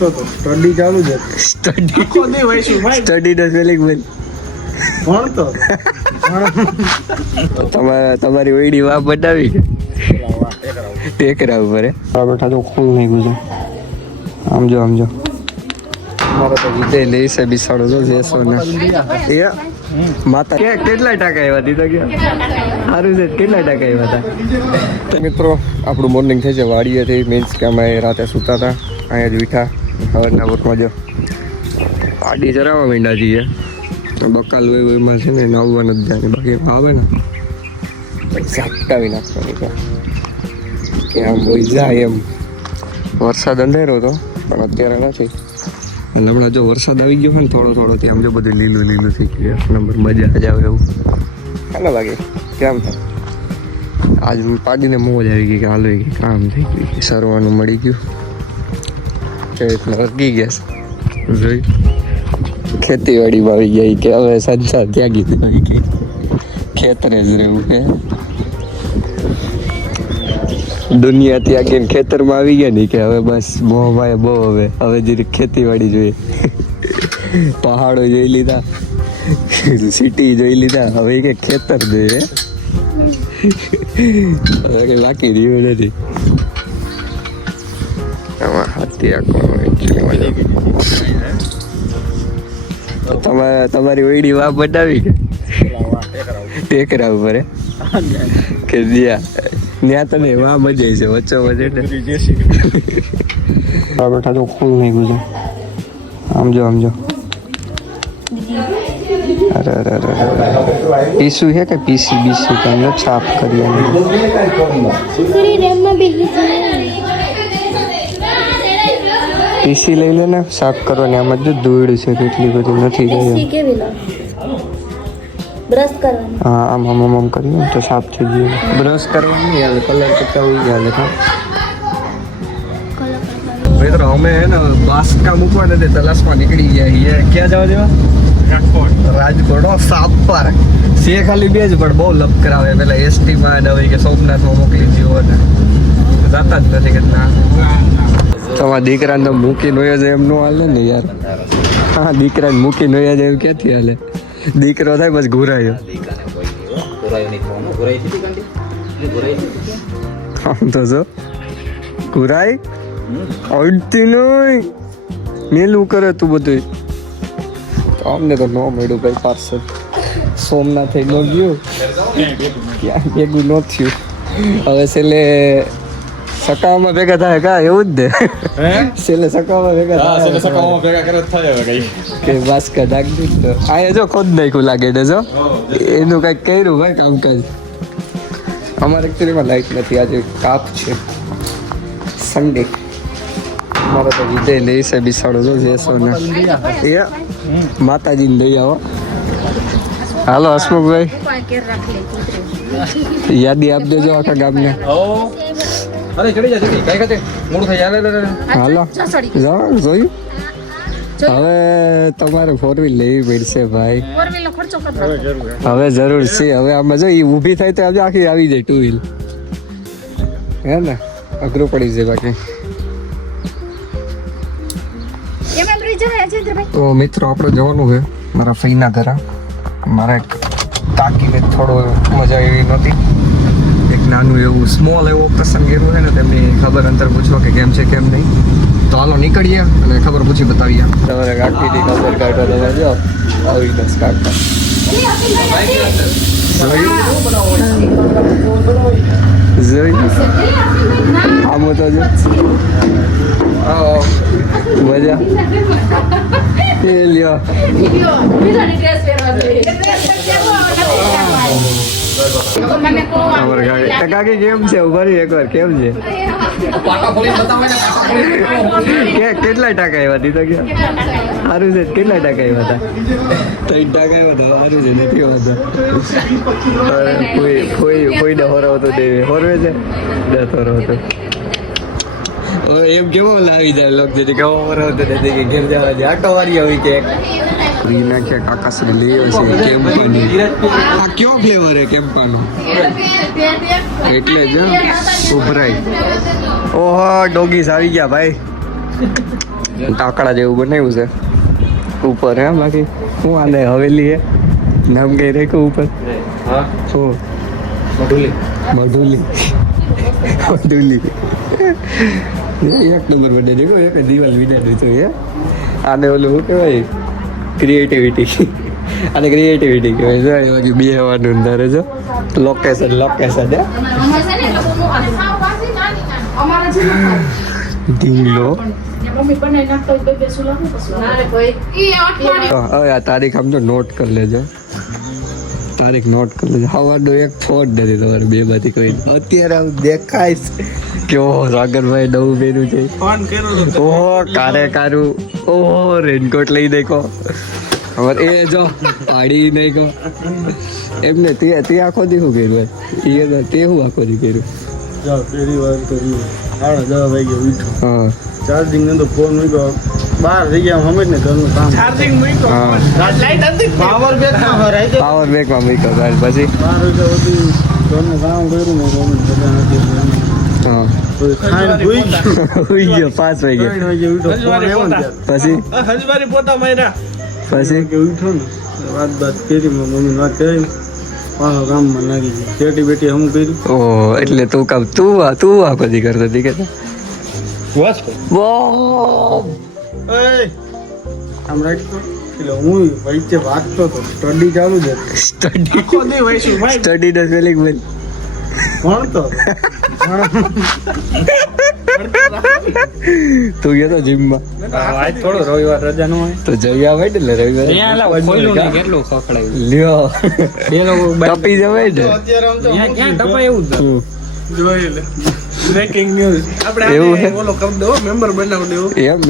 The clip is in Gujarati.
વાંચતો તો સ્ટડી ચાલુ છે. સ્ટડી આખો દી વાંચ્યું ભાઈ. સ્ટડી નો સ્પેલિંગ બોલ. ભણતો તમારી ઓઈડી વાપ બતાવી કે ટેકરા ઉપર આ બેઠા તો ખૂન નહીં ગુજર. આમ જો મારો તો વિજય લે છે બિસાડો જો જેસો ને એ માતા કેટલા ટકા આવ્યા હતી તો કે સારું છે કેટલા ટકા આવ્યા હતા. તો મિત્રો આપણું મોર્નિંગ થઈ છે વાડીએ થઈ મીન્સ કે અમે રાતે સૂતા હતા અહીંયા જ વીઠા સવારના વર્કમાં જો પાડી ચરાવવા માંડ્યા છીએ. બકાલ હોય એમાં છે ને નાવવા નથી જાય બાકી આવે ને ઝાપટાવી નાખવાની કે આમ હોય જાય એમ. વરસાદ અંધેરો હતો પણ અત્યારે નથી અને હમણાં જો વરસાદ આવી ગયો હોય ને થોડો ત્યાં જો બધું લીલું થઈ ગયું. નંબર મજા જ આવે એવું હાલો લાગે કેમ થાય. આજ પાડીને મોજ આવી ગઈ કે હાલો ગઈ કામ થઈ ગયું સરવાનું મળી ગયું કે રીતના વર્ગી ગયા જોઈ ખેતીવાડીમાં આવી ગઈ કે હવે સંસાર ત્યાગી દેવાય કે ખેતરે જ રહેવું કે દુનિયા ત્યાગીને ખેતરમાં આવી ગયા ને કે હવે બસ મોહમાય બહુ હવે જરીક ખેતીવાડી જોઈએ. પહાડો જોઈ લીધા સિટી જોઈ લીધા હવે કે ખેતર જોઈએ હવે કઈ બાકી રહ્યું નથી. આમાં તમારી ઓઈડી વાપ બતાવી કે ટેકરા ઉપર કે ત્યાં તને વાહ મજા છે વચ્ચો વચ્ચે બેઠા તો ખૂન નહીં ગુજર. આમ જો અરે પીસું છે કે પીસી બીસી તમને સાફ કરી પીસી લઈ લે ને સાફ કરવાની. આમાં જો ધૂળ છે કેટલી બધી નથી ગઈ. બ્રશ કરવાની હા આમ કરીએ તો સાફ થઈ જાય. બ્રશ કરવાની નહીં આવે કલર કરતા હોય જાય મિત્રો અમે હે ને બાસકા મૂકવા નથી તલાસમાં નીકળી ગયા. ક્યાં જવા દેવા રાજકોટ સાપર છે ખાલી બે જ પણ બહુ લપ કરાવે. પેલા એસટીમાં ને હવે કે સોમનાથમાં મોકલી દીધો ને જાતા જ નથી કે ના તમારા દીકરાને તો મૂકીને હોય જ એમ ન હાલે ને યાર. હા દીકરાને મૂકીને હોય જ એમ ક્યાંથી હાલે. દીકરો થાય બસ ઘુરાયો આમ તો જો ઘુરાય અડતી નહીં મેલું કરે તું બધું. અમને તો ન મળ્યું ભાઈ પાર્સલ. સોમનાથ થઈ ન ગયું ક્યાં ભેગું ન થયું. હવે છેલ્લે સકામાં ભેગા થાય કા એવું જ દે છેલ્લે સકામાં ભેગા થાય કે બાસ્કા દાગી તો આ જો ખોદ નાખ્યું લાગે છે જો એનું કંઈક કર્યું ભાઈ કામકાજ. અમારે એકચ્યુઅલીમાં લાઈટ નથી આજે કાપ છે સન્ડે. મારો તો વિજય લે છે બિસાડો જો જેસો ને એ માતાજીને લઈ આવો. હાલો હસમુખભાઈ યાદી આપ દેજો આખા ગામને. હાલો જોયું હવે તમારે 4 વ્હીલ લેવી પડશે ભાઈ. હવે જરૂર છે. હવે આમાં જો એ ઊભી થાય તો આખી આવી જાય 2 વ્હીલ હે ને અઘરું પડી જાય બાકી. તો મિત્રો આપણે જવાનું છે મારા ફઈના ઘરે. મારા એક કાકીને થોડો મજા એવી નહોતી. એક નાનું એવું સ્મોલ એવો પ્રસંગ એવું છે ને તેમની ખબર અંતર પૂછવા કે કેમ છે કેમ નહીં. તો હાલો નીકળીએ અને ખબર પૂછી બતાવીએ. તમારે કાકીની ખબર કાઢો તમે જો આવી બસ કાઢતા જોઈ આમ તો જો મજા એ લ્યો કાકી કેમ છે ઉભરી એકવાર કેમ છે કેટલા ટકા આવ્યા હતી તો કે સારું છે. કેટલા ટકા આવ્યા હતા 3 ટકા આવ્યા હતા સારું છે નથી આવતા. કોઈને હોરવતો દેવે હોરવે છે 10 હોરવતો એમ કેવો લાવી જાય લોક જેથી કેવો હોરવતો નથી કે ઘેર જવા દે આટો વારી હોય કે રીના કે કાકાશ્રી લેવો છે કેમ્પાની. આ કયો ફ્લેવર હે કેમ્પાનો એટલે જ ઉભરાય. ઓહો ડોગીસ આવી ગયા ભાઈ. ટાકડા જેવું બનાવ્યું છે ઉપર હે બાકી શું આને હવેલી હે નામ કઈ રેખું ઉપર હા શું મઢુલી મઢુલી મઢુલી એક નંબર બને દેખો એક દિવાલ વિના દીધું હે આને ઓલું શું કહેવાય ક્રિએટિવિટી આને ક્રિએટિવિટી કહેવાય જો એ બાજુ બે હવાનું અંદર જો લોકેશન હે ઢીંગલો હવે આ તારીખ આમ તો નોટ કરી લેજો તારીખ નોટ કરી લેજો હવાનો એક ફોન નથી તમારે બે માંથી કોઈ અત્યારે આમ દેખાય છે કેવો સાગરભાઈ નવું પહેર્યું છે ફોન કર્યો ઓહો કારું ઓહો રેનકોટ લઈ દેખો હવે એ જો પાડી નહીં કહો એમને તે આખો દી શું કર્યું એ તે હું આખો દી કર્યું જાઓ પહેલી વાર કર્યું 10:30 વાગે ઉઠ્યો હા ચાર્જિંગ ને તો ફોન મૂક્યો બહાર રહી ગયા સમજ ને ઘરનું કામ ચાર્જિંગ મૂક્યો હા. લાઈટ હતી પાવર બેંક માં ભરાઈ જાય પાવર બેંકમાં મૂક્યો તાર પછી 12 વાગ્યા સુધી ઘરનું કામ કર્યું ને મમ્મી બધા નથી હા તો ખાઈને ભૂઈ ગયો હોઈ ગયો 5 વાગે 3 વાગે ઉઠ્યો ફોન આવ્યો ને પછી હજવારી પોતા માર્યા પછી કે ઉઠ્યો ને વાત કરી મમ્મી વાત કરી પાછો કામમાં લાગી ગઈ બેટી બેટી હમ કર્યું ઓહ એટલે તું કામ તું આખો દી કરતો હતી કે બસ વાહ આમ રાખતો એટલે હું વચ્ચે વાંચતો હતો સ્ટડી ચાલુ જ હતી સ્ટડી આખો દી વાંચ્યું ભાઈ સ્ટડી નો સ્પેલિંગ બોલ ભણતો તું ગયો તો જીમમાં આજ થોડો રવિવાર રજા નો હોય તો જઈ આવે ને એટલે રવિવારે કેટલું ખખડાયું લ્યો બે લોકો ટપી જવાય ને અત્યારે આમ તો ક્યાં ટપાય એવું જ શું? જોઈ લે બ્રેકિંગ ન્યૂઝ આપણે એવું આને છે? ઓલો કરી દો મેમ્બર બનાવી દેવો એમ